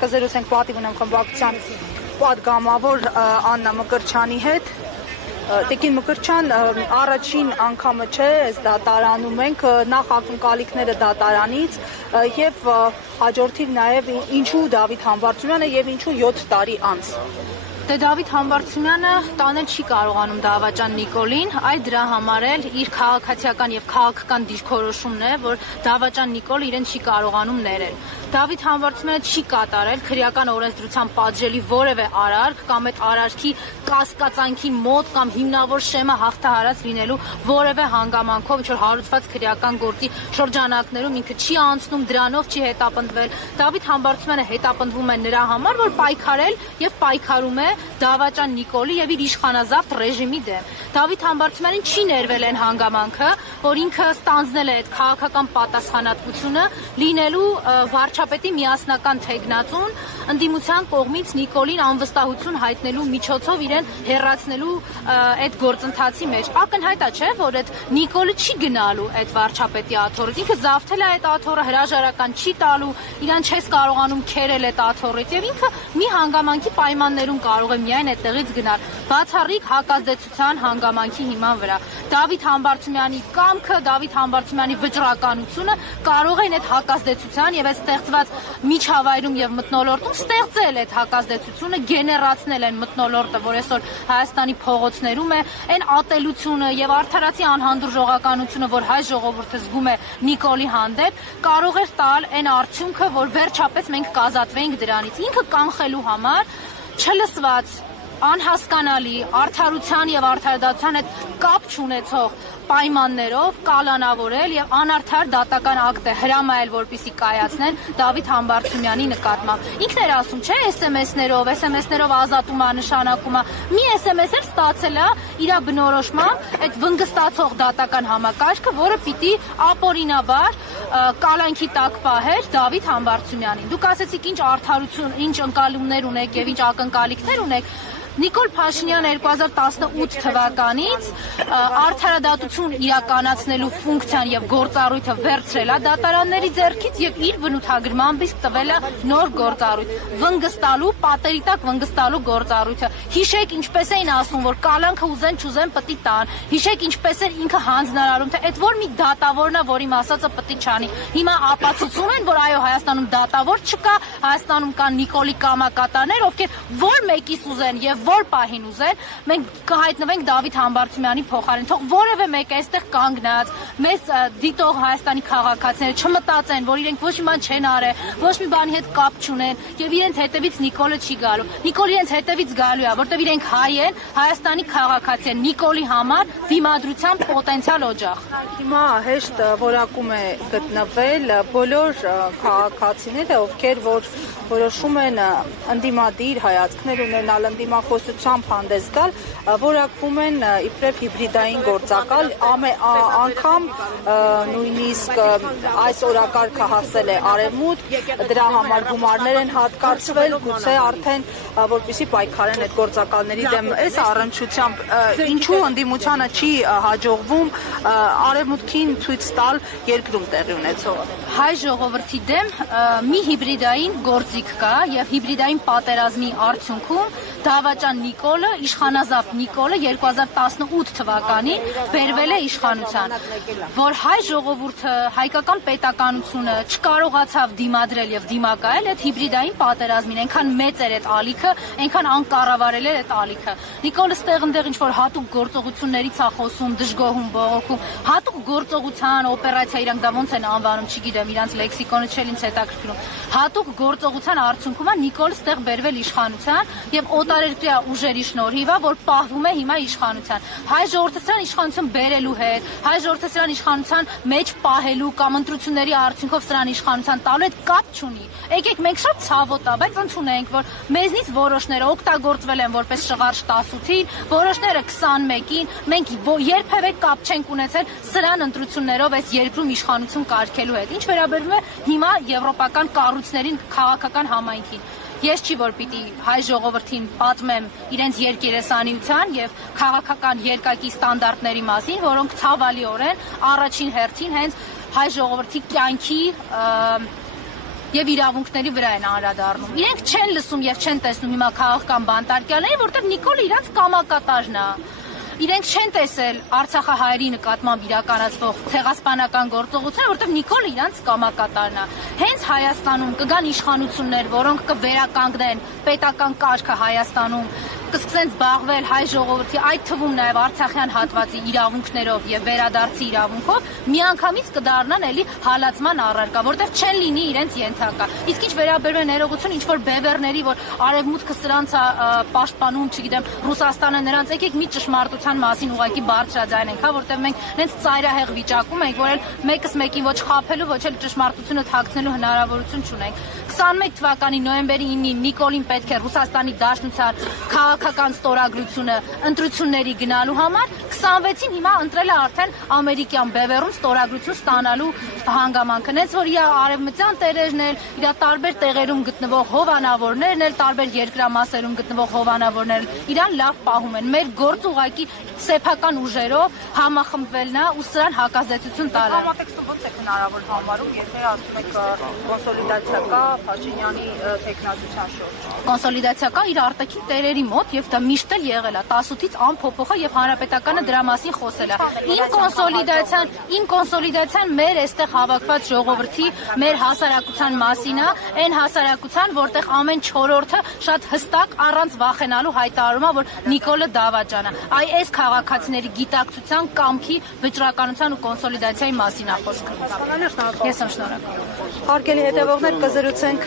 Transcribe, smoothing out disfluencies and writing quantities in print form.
կզրուցենք պատիվ ունեմ խմբակցության պատգամավոր Աննա Մկրտչյանի հետ։ Տիկին Մկրտչյան, առաջին անգամը չէ, այս դատարանում ենք, նախ ակնկալիքները դատարանից եւ հաջորդիվ նաեւ ինչու Դավիթ Համբարձումյանը եւ ինչու 7 տարի անց։ Դե Դավիթ Համբարձումյանը տանել չի կարողանում դավաճան Նիկոլին, այլ դրա համար էլ իր քաղաքացիական եւ քաղաքական դիրքորոշումն է, որ դավաճան Նիկոլը իրեն չի կարողանում ներել։ Դավիթ Համբարձումյանը չի կատարել քրեական օրենսդրության պատժելի որևէ արարք կամ այդ արարքի կասկածանքի մոտ կամ հիմնավոր շեմը հաղթահարած լինելու որևէ հանգամանքով, ինչ որ հարուցված քրեական գործի շրջանակներում ինքը չի անցնում, դրանով չի հետապնդվել։ Դավիթ Համբարձումյանը հետապնդվում է նրա համար, որ պայքարել եւ պայքարում է դավաճան Նիկոլի եւ իր իշխանազավթ ռեժիմի դեմ։ Դավիթ Համբարձումյանին չի ներվել այն հանգամանքը, որ ինքը ստանձնել է այդ քաղաքական պատասխանատվությունը լինելու վարչապետի միասնական թեկնածուն, ընդդիմության կողմից Նիկոլին անվստահություն հայտնելու միջոցով իրեն հեռացնելու այդ գործընթացի մեջ։ Ակնհայտ է, չէ՞, որ այդ Նիկոլը չի գնալու այդ վարչապետի աթոռից։ Ինքը զավթել է այդ աթոռը, հրաժարական չի տալու, իրան չես կարողանում քերել այդ աթոռից եւ ինքը մի հանգամանքի պայմաններում կարող է միայն այդտեղից գնալ, բացառիկ հակազդեցության հանգամանքի հիման վրա։ Դավիթ Համբարձումյանի կամքը, Դավիթ Համբարձումյանի վճռականությունը կարող են այդ հակազդեցության եւ այդ ստեղծված միջավայրում եւ մթնոլորտում ստեղծել այդ հակազդեցությունը, գեներացնել այն մթնոլորտը, որ այսօր Հայաստանի փողոցներում է, այն ատելությունը եւ արդարացի անհանդուրժողականությունը, որ հայ ժողովուրդը զգում է Նիկոլի հանդեպ, կարող էր տալ այն արդյունքը, որ վերջապես մենք կազատվենք դրանից։ Ինքը կանխելու համար չլսված, անհասկանալի, արդարության եւ արդարադատության հետ կապ չունեցող պայմաններով կալանավորել եւ անարդար դատական ակտ է հրամայել, որպեսզի կայացնեն Դավիթ Համբարձումյանի նկատմամբ։ Ինքն էր ասում, չէ, SMS-ներով ազատում է, նշանակում է։ Մի SMS էլ ստացել է իր բնորոշմամբ այդ վնգստացող դատական համակարգը, որը պիտի ապօրինաբար կալանքի տակ պահեր Դավիթ Համբարձումյանին։ Դուք ասեցիք ինչ արդարություն, ինչ ընկալումներ ունեք եւ ինչ ակնկալիքներ ունեք։ Նիկոլ Փաշինյանը 2018 թվականից արդարադատություն իրականացնելու ֆունկցիան եւ գործառույթը վերցրել է դատարանների ձեռքից եւ իր բնութագրմամբ իսկ տվել է նոր գործառույթ՝ վնգստալու, պատերի տակ վնգստալու գործառույթը։ Հիշեք ինչպես էին ասում, որ կալանքը ուզեն չուզեն պիտի տան։ Հիշեք ինչպես էր ինքը հանձնարարում, թե այդ որ մի դատավորն է, որ իմ ասածը պիտի չանի։ Հիմա ապացուցում են, որ այո, Հայաստանում դատավոր չկա, Հայաստանում կան Նիկոլի կամակատարներ, ովքեր որ մեկից ուզեն եւ որ պահին ուզեն, մենք կհայտնվենք Դավիթ Համբարձումյանի փոխարեն։ Թող որևէ մեկ այստեղ կանգնած մեզ դիտող Հայաստանի քաղաքացիները չմտածեն, որ իրենք ոչ մի բան չեն արել, ոչ մի բանի հետ կապ չունեն եւ իրենց հետևից Նիկոլը չի գալու։ Նիկոլը իրենց հետևից գալու է, որտեղ իրենք հայ են, Հայաստանի քաղաքացի են, Նիկոլի համար դիմադրության պոտենցիալ օջախ։ Հիմա հեշտ որակում է գտնվել բոլոր քաղաքացիները, ովքեր որ որոշում են ընդդիմադիր հայացքներ ունենալ, ընդդիմախոսությամբ հանդես գալ, որակվում են իբրև հիբրիդային գործակալ, անգամ նույնիսկ այս օրակարգը հասել է արևմուտք, դրա համար գումարներ են հատկացվել, գուցե արդեն որպեսզի պայքարեն այդ գործակալների դեմ։ Այս առնչությամբ ինչու ընդդիմությանը չի հաջողվում արևմուտքին ցույց տալ երկրում տեղի ունեցողը։ Հայ ժողովրդի դեմ մի հիբրիդային գործիք կա եւ հիբրիդային պատերազմի արդյունքում դավաճան Նիկոլը, իշխանազավթ Նիկոլը 2018 թվականին բերվել է իշխանության, որ հայ ժողովուրդը, հայկական պետականությունը չկարողացավ դիմադրել եւ դիմակայել այդ հիբրիդային պատերազմին, այնքան մեծ էր այդ ալիքը, այնքան անկառավարել էր այդ ալիքը։ Նիկոլը ստեղ-ընդեղ ինչ որ հատուկ գործողություններից է խոսում, դժգոհում, բողոքում, հատուկ գործողության օպերացիա, իրանք դա ոնց են անվանում, չգիտեմ, իրանց լեքսիկոնը չէ ինձ հետաքրքրում։ Հատուկ գործողության արդյունքում է Նիկոլը ստեղ բերվել իշխանության եւ օտարերկրյա ուժերի շնորհիվ է, որ պահվում է հիմա իշխանության։ Հայ ժողովուրդը սրան իշխանություն բերելու հետ, հայ ժողովուրդը սրան իշխանության մեջ պահելու կամ ընտրությունների արդյունքով սրան իշխանության տալու հետ կապ չունի։ Եկեք մենք շատ ցավոտ է, բայց ընդունենք, որ մեզնից որոշները օգտագործվել են որպես շղարշ 18-ին, որոշները 21-ին, մենք երբևէ կապ չենք ունեցել սրան ընտրություններով այս երկրում իշխանություն կարգելու հետ։ Ինչ վերաբերում է հիմա եվրոպական կառույցներին, քաղաքական համայնքին։ Ես չի որ պիտի հայ ժողովրդին պատմեմ իրենց երկերեսանիության եւ քաղաքական երկակի ստանդարտների մասին, որոնք ցավալիորեն առաջին հերթին հենց հայ ժողովրդի կյանքի եւ իրավունքների վրա են անդրադառնում։ Իրենք չեն լսում եւ չեն տեսնում հիմա քաղաքական բանտարկյալներին, որտեղ Նիկոլը իրանց կամակատարն է։ Իրենք չեն տեսել Արցախահայերի նկատմամբ իրականացվող ցեղասպանական գործողությունը, որտեղ Նիկոլը իրանց կամակատարն է։ Հենց Հայաստանում կգան իշխանություններ, որոնք կվերականգնեն պետական կարգը Հայաստանում, կսկսեն զբաղվել հայ ժողովրդի, այդ թվում նաև արցախյան հատվածի իրավունքներով եւ վերադարձի իրավունքով, միանգամից կդառնան էլի հալածման առարկա, որտեղ չեն լինի իրենց ենթակա։ Իսկ ինչ վերաբերում է ներողություն, ինչ որ բևեռների, որ արևմուտքը սրանց է պաշտպանում, չգիտեմ, Ռուսաստանը նրանց եկեք մի ճշմարտության մասին ուղղակի բարձրաձայնենք, հա, որտեղ մենք հենց ծայրահեղ վիճակում ենք, որ էլ մեկս մեկին ոչ խաբելու, ոչ էլ ճշմարտությունը թաքցնելու հնարավորություն չունենք։ 21 թվականի նոյեմբերի 9-ին Նիկոլին պետք է Ռուսաստանի Դաշնության քաղաքական ստորագրությունը ընտրությունների գնալու համար, 26-ին հիմա ընտրել է արդեն ամերիկյան բևեռում ստորագրություն ստանալու հանգամանքը։ Հենց որ իր արևմտյան տերերն էլ, իր տարբեր տեղերում գտնվող հովանավորներն էլ, տարբեր երկրամասերում գտնվող հովանավորներն իրան լավ պահում են։ Մեր գործ ուղղակի սեփական ուժերով համախմբվելն է ու սրան հակազդեցություն տալը։ Համատեքստում ո՞նց է հնարավոր համարում, եթե ասում եք կոնսոլիդացիա կա Փաշինյանի տեխնացության շուրջ։ Կոնսոլիդացիա կա իր արտաքին տերերի մոտ եւ դա միշտ էլ եղել է 10-ից անփոփոխ է եւ հանրապետականը դրա մասին խոսել է։ Իմ կոնսոլիդացիան մեր այստեղ հավաքված ժողովրդի, մեր հասարակության մասին է, այն հասարակության, որտեղ ամեն 4-րդը շատ հստակ առանց վախենալու հայտարարում է, որ Նիկոլը դավաճան է։ Այս քաղաքացիների գիտակցության, կամքի, վճռականության ու կոնսոլիդացիայի մասին է խոսքը։ Ես եմ շնորհակալ։ Հարգելի հետևողներ, կզրուցենք